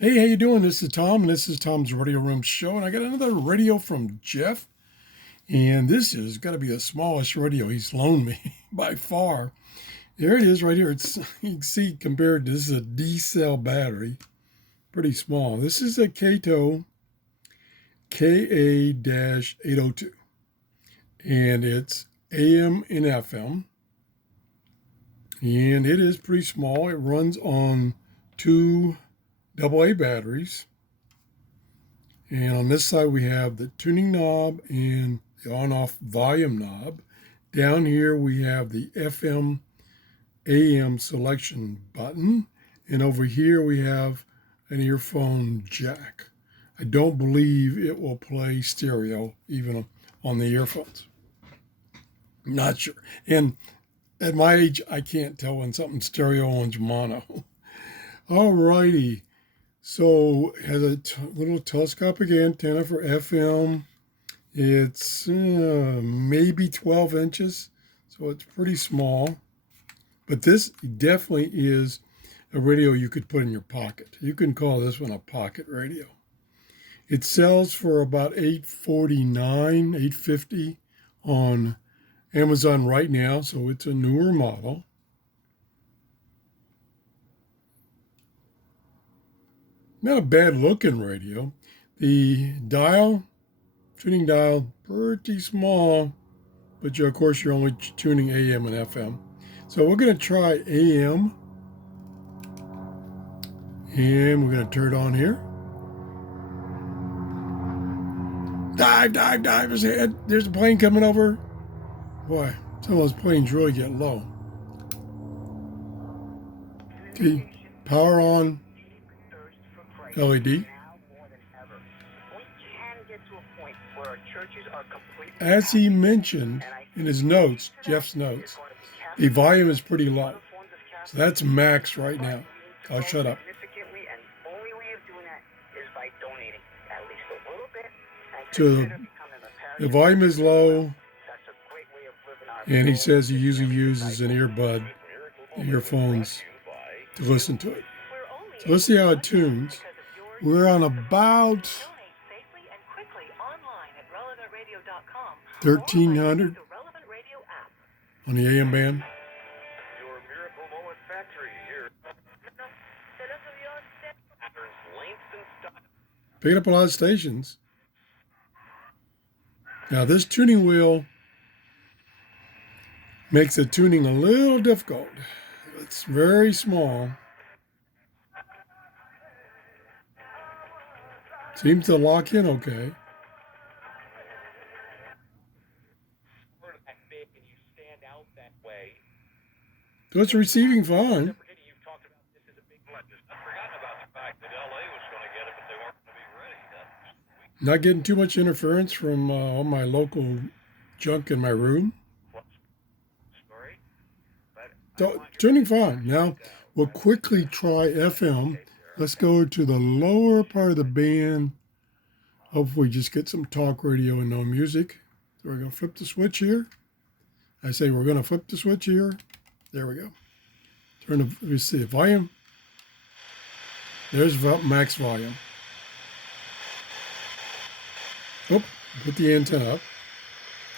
Hey, how you doing? This is Tom, and this is Tom's Radio Room Show, and I got another radio from Jeff, and this is got to be the smallest radio he's loaned me by far. There it is right here. It's you can see compared to this is a D cell battery, pretty small. This is a Kaito KA-802, and it's AM and FM, and it is pretty small. It runs on two AA batteries. And on this side, we have the tuning knob and the on-off volume knob. Down here, we have the FM, AM selection button. And over here, we have an earphone jack. I don't believe it will play stereo, even on the earphones. Not sure. And at my age, I can't tell when something's stereo and one's mono. All righty. So it has a little telescopic antenna for FM. It's maybe 12 inches, so it's pretty small. But this definitely is a radio you could put in your pocket. You can call this one a pocket radio. It sells for about $849, $850 on Amazon right now, so it's a newer model. Not a bad looking radio. The dial, tuning dial, pretty small, but of course you're only tuning AM and FM. So we're going to try AM, and we're going to turn it on here. Dive, dive, dive, his head. There's a plane coming over. Boy, some of those planes really get low. Okay, power on. LED. As he mentioned in his notes, Jeff's notes, the volume is pretty low. So that's max right now. I'll shut up. So the volume is low, and he says he usually uses an earbud, earphones, to listen to it. So let's see how it tunes. We're on about 1300 on the AM band. Picking up a lot of stations. Now this tuning wheel makes the tuning a little difficult. It's very small. Seems to lock in okay. So it's receiving fine. Not getting too much interference from all my local junk in my room. So, tuning fine. Now we'll quickly try FM. Let's go to the lower part of the band. Hopefully just get some talk radio and no music. So we're going to flip the switch here. I say we're going to flip the switch here. There we go. We see the volume. There's max volume. Oh, put the antenna up.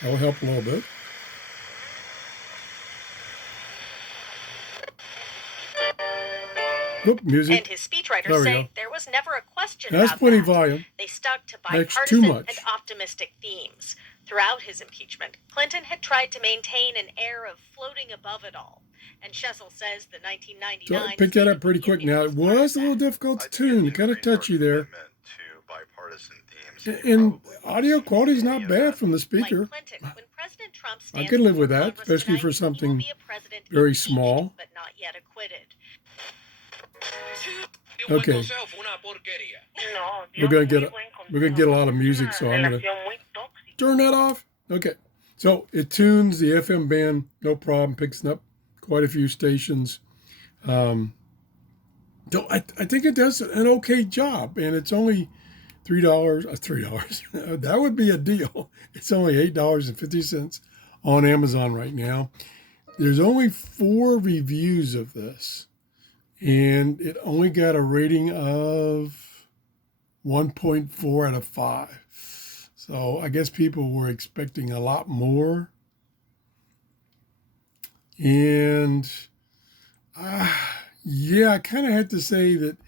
That will help a little bit. Oop, music. And his speechwriters say there was never a question That's about plenty that. Volume. They stuck to That's bipartisan too much. and optimistic themes. Throughout his impeachment, Clinton had tried to maintain an air of floating above it all. And Shessel says the 1999... So I picked that up pretty quick. Now, it was a little difficult to tune, kind of touchy there. And audio quality is not bad from the speaker. Like Clinton, when President Trump I could live with that, especially for something very small. But not yet acquitted. Okay. We're gonna get a lot of music, so I'm gonna turn that off. Okay. So it tunes the FM band, no problem, picks up quite a few stations. So I think it does an okay job, and it's only $3. $3. That would be a deal. It's only $8.50 on Amazon right now. There's only 4 reviews of this. and it only got a rating of 1.4 out of 5. So I guess people were expecting a lot more. And yeah, I kind of had to say that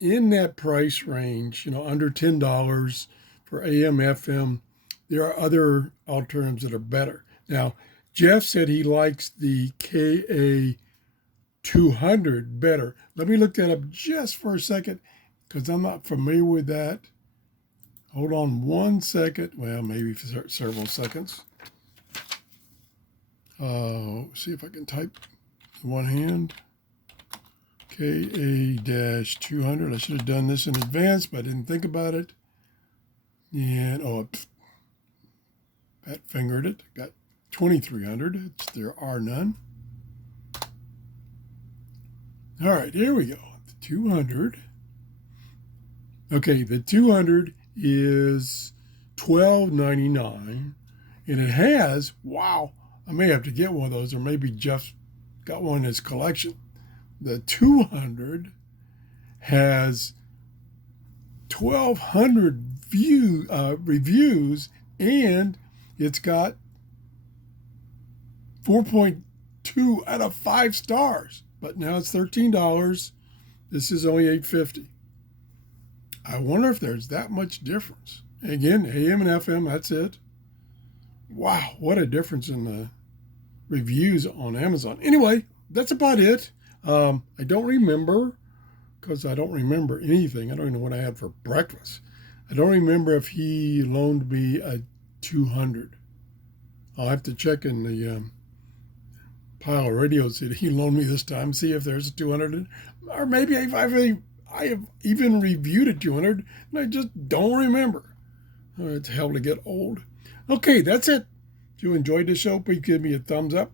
in that price range, under $10 for AM, FM, there are other alternatives that are better. Now, Jeff said he likes the KA-200 better. Let me look that up just for a second because I'm not familiar with that. Hold on 1 second. Well, maybe several seconds. See if I can type with one hand. KA-200. I should have done this in advance, but I didn't think about it. And, fat fingered it. Got 2300. There are none. All right, here we go. The 200. Okay, the 200 is $12.99, and it has, wow, I may have to get one of those, or maybe Jeff's got one in his collection. The 200 has 1,200 reviews, and it's got 4.2 out of 5 stars. But now it's $13. This is only $8.50. I wonder if there's that much difference. Again, AM and FM, that's it. Wow, what a difference in the reviews on Amazon. Anyway, that's about it. I don't remember, because I don't remember anything. I don't even know what I had for breakfast. I don't remember if he loaned me a 200. I'll have to check in the pile of radios that he loaned me this time, see if there's a 200. Or maybe I have even reviewed a 200, and I just don't remember. It's hell to get old. Okay, that's it. If you enjoyed the show, please give me a thumbs up.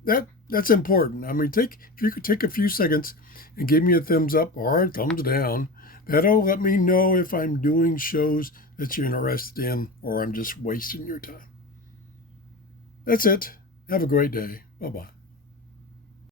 That's important. I mean, if you could take a few seconds and give me a thumbs up or a thumbs down, that'll let me know if I'm doing shows that you're interested in or I'm just wasting your time. That's it. Have a great day. Bye-bye.